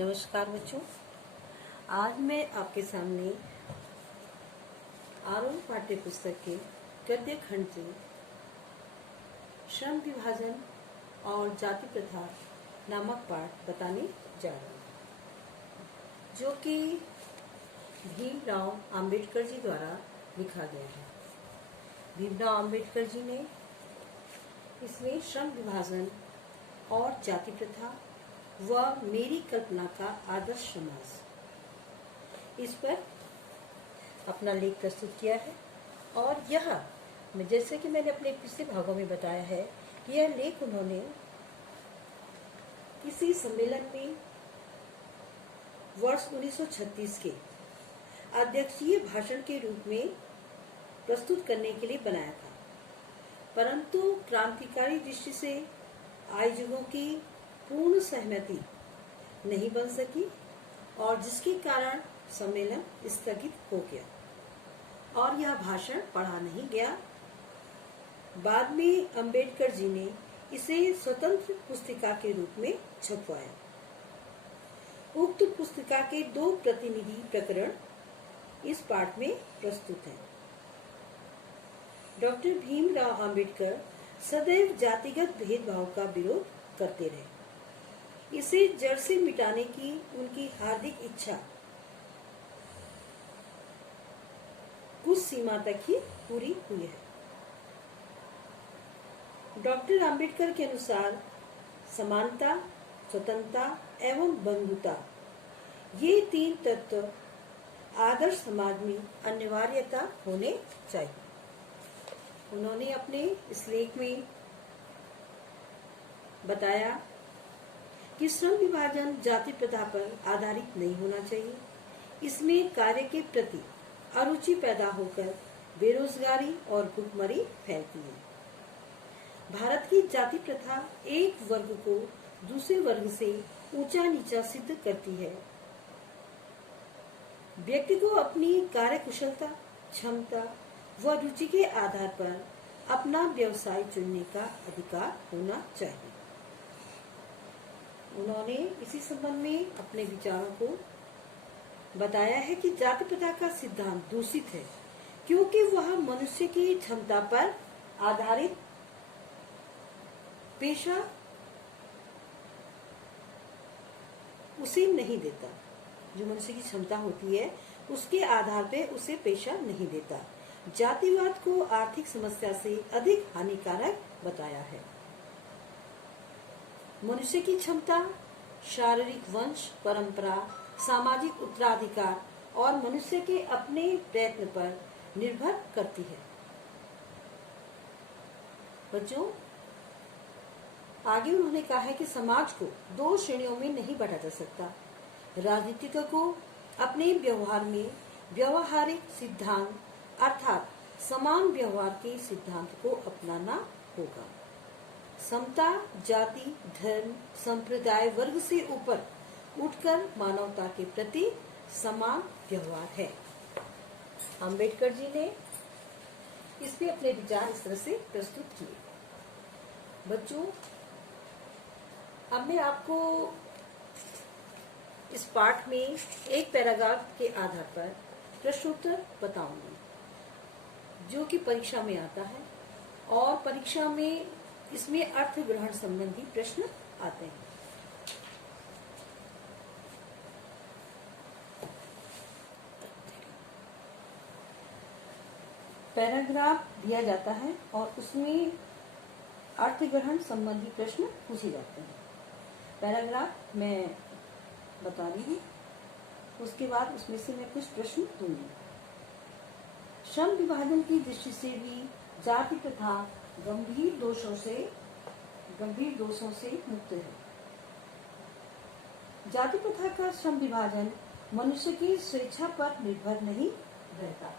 नमस्कार बच्चों, आज मैं आपके सामने आरोह पाठ्य पुस्तक के गद्य खंड से श्रम विभाजन और जाति प्रथा नामक पाठ बताने जा रही हूँ, जो कि भीमराव अंबेडकर जी द्वारा लिखा गया है। भीमराव अंबेडकर जी ने इसमें श्रम विभाजन और जाति प्रथा व मेरी कल्पना का आदर्श समाज, इस पर अपना लेख प्रस्तुत किया है। और यह जैसे कि मैंने अपने पिछले भागों में बताया है कि यह लेख उन्होंने किसी सम्मेलन में वर्ष 1936 के अध्यक्षीय भाषण के रूप में प्रस्तुत करने के लिए बनाया था, परंतु क्रांतिकारी दृष्टि से आयोजकों की पूर्ण सहमति नहीं बन सकी और जिसके कारण सम्मेलन स्थगित हो गया और यह भाषण पढ़ा नहीं गया। बाद में अंबेडकर जी ने इसे स्वतंत्र पुस्तिका के रूप में छपवाया। उक्त पुस्तिका के 2 प्रतिनिधि प्रकरण इस पाठ में प्रस्तुत हैं। डॉक्टर भीमराव अंबेडकर सदैव जातिगत भेदभाव का विरोध करते रहे। इसे जड़ से मिटाने की उनकी हार्दिक इच्छा कुछ सीमा तक ही पूरी हुई है। डॉक्टर अंबेडकर के अनुसार समानता, स्वतंत्रता एवं बंधुता ये 3 तत्व आदर्श समाज में अनिवार्यता होने चाहिए। उन्होंने अपने इस लेख में बताया कि श्रम विभाजन जाति प्रथा पर आधारित नहीं होना चाहिए। इसमें कार्य के प्रति अरुचि पैदा होकर बेरोजगारी और भुखमरी फैलती है। भारत की जाति प्रथा एक वर्ग को दूसरे वर्ग से ऊंचा नीचा सिद्ध करती है। व्यक्ति को अपनी कार्य कुशलता, क्षमता व रुचि के आधार पर अपना व्यवसाय चुनने का अधिकार होना चाहिए। उन्होंने इसी संबंध में अपने विचारों को बताया है कि जाति प्रथा का सिद्धांत दूषित है, क्योंकि वह मनुष्य की क्षमता पर आधारित पेशा उसे नहीं देता। जो मनुष्य की क्षमता होती है उसके आधार पर उसे पेशा नहीं देता। जातिवाद को आर्थिक समस्या से अधिक हानिकारक बताया है। मनुष्य की क्षमता शारीरिक वंश, परंपरा, सामाजिक उत्तराधिकार और मनुष्य के अपने प्रयत्न पर निर्भर करती है। बच्चों, आगे उन्होंने कहा है कि समाज को 2 श्रेणियों में नहीं बांटा जा सकता। राजनीतिज्ञों को अपने व्यवहार में व्यवहारिक सिद्धांत अर्थात समान व्यवहार के सिद्धांत को अपनाना होगा। समता जाति, धर्म, संप्रदाय, वर्ग से ऊपर उठकर मानवता के प्रति समान व्यवहार है। अंबेडकर जी ने इसमें अपने विचार इस तरह से प्रस्तुत किए। बच्चों, अब मैं आपको इस पाठ में एक पैराग्राफ के आधार पर प्रश्नोत्तर बताऊंगी, जो कि परीक्षा में आता है और परीक्षा में इसमें अर्थ ग्रहण संबंधी प्रश्न आते हैं। पैराग्राफ दिया जाता है और उसमें अर्थ ग्रहण संबंधी प्रश्न पूछे जाते हैं। पैराग्राफ मैं बता रही हूँ, उसके बाद उसमें से मैं कुछ प्रश्न दूंगी। श्रम विभाजन की दृष्टि से भी जाति प्रथा गंभीर दोषों से मुक्त है। जाति प्रथा का श्रम विभाजन मनुष्य की स्वेच्छा पर निर्भर नहीं रहता।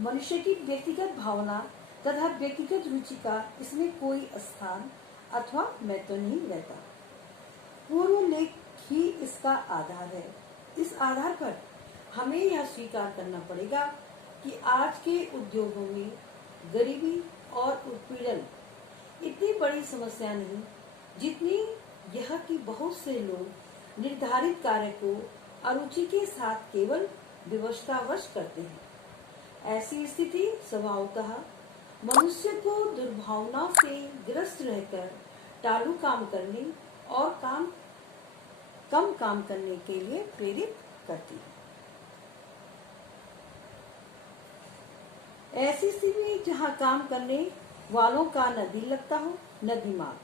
मनुष्य की व्यक्तिगत भावना तथा व्यक्तिगत रुचि का इसमें कोई स्थान अथवा महत्व नहीं रहता। पूर्व लेख ही इसका आधार है। इस आधार पर हमें यह स्वीकार करना पड़ेगा कि आज के उद्योगों में गरीबी और उत्पीड़न इतनी बड़ी समस्या नहीं जितनी यह कि बहुत से लोग निर्धारित कार्य को अरुचि के साथ केवल विवशतावश करते हैं। ऐसी स्थिति स्वभावतः मनुष्य को दुर्भावना से ग्रस्त रहकर टालू काम करने और कम काम करने के लिए प्रेरित करती है। ऐसी स्थिति में जहाँ काम करने वालों का न दिल लगता हो न दिमाग,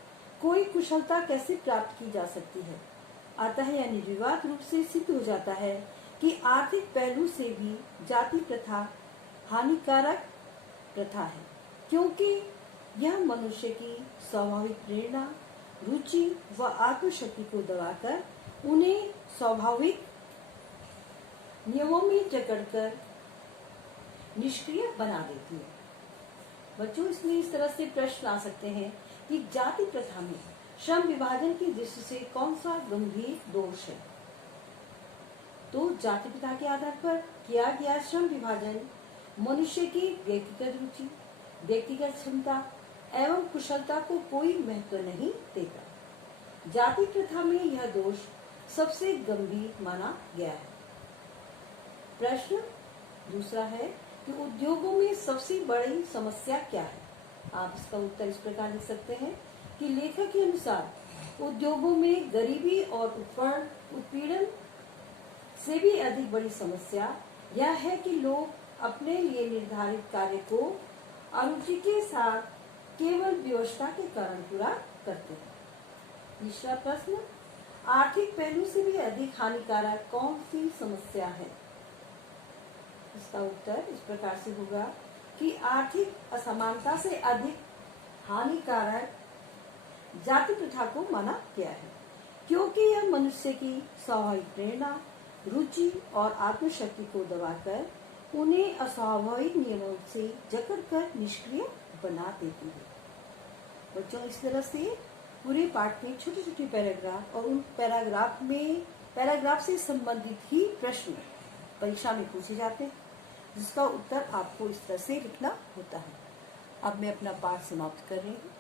कोई कुशलता कैसे प्राप्त की जा सकती है। अतः यह निर्विवाद रूप से सिद्ध हो जाता है कि आर्थिक पहलू से भी जाति प्रथा हानिकारक प्रथा है, क्योंकि यह मनुष्य की स्वाभाविक प्रेरणा, रुचि व आत्मशक्ति को दबाकर उन्हें स्वाभाविक नियमों में जकड़कर निष्क्रिय बना देती है। बच्चों, इसमें इस तरह से प्रश्न आ सकते हैं कि जाति प्रथा में श्रम विभाजन की दृष्टि से कौन सा गंभीर दोष है। तो जाति प्रथा के आधार पर किया गया श्रम विभाजन मनुष्य की व्यक्तिगत रुचि, व्यक्तिगत क्षमता एवं कुशलता को कोई महत्व नहीं देता। जाति प्रथा में यह दोष सबसे गंभीर माना गया है। प्रश्न दूसरा है कि उद्योगों में सबसे बड़ी समस्या क्या है। आप इसका उत्तर इस प्रकार लिख सकते हैं कि लेखक के अनुसार उद्योगों में गरीबी और उत्पीड़न से भी अधिक बड़ी समस्या यह है कि लोग अपने लिए निर्धारित कार्य को अरुचि के साथ केवल व्यवस्था के कारण पूरा करते हैं। तीसरा प्रश्न, आर्थिक पहलू से भी अधिक हानिकारक कौन सी समस्या है। इसका उत्तर इस प्रकार से होगा कि आर्थिक असमानता से अधिक हानिकारक जाति प्रथा को माना गया है, क्योंकि यह मनुष्य की स्वाभाविक प्रेरणा, रुचि और आत्मशक्ति को दबाकर उन्हें अस्वाभाविक नियमों से जकड़कर निष्क्रिय बना देती है। बच्चों, इस तरह से पूरे पाठ में छोटे छोटे पैराग्राफ और उन पैराग्राफ से संबंधित ही प्रश्न परीक्षा में पूछे जाते हैं, जिसका उत्तर आपको इस तरह से लिखना होता है। अब मैं अपना पाठ समाप्त कर रही हूँ।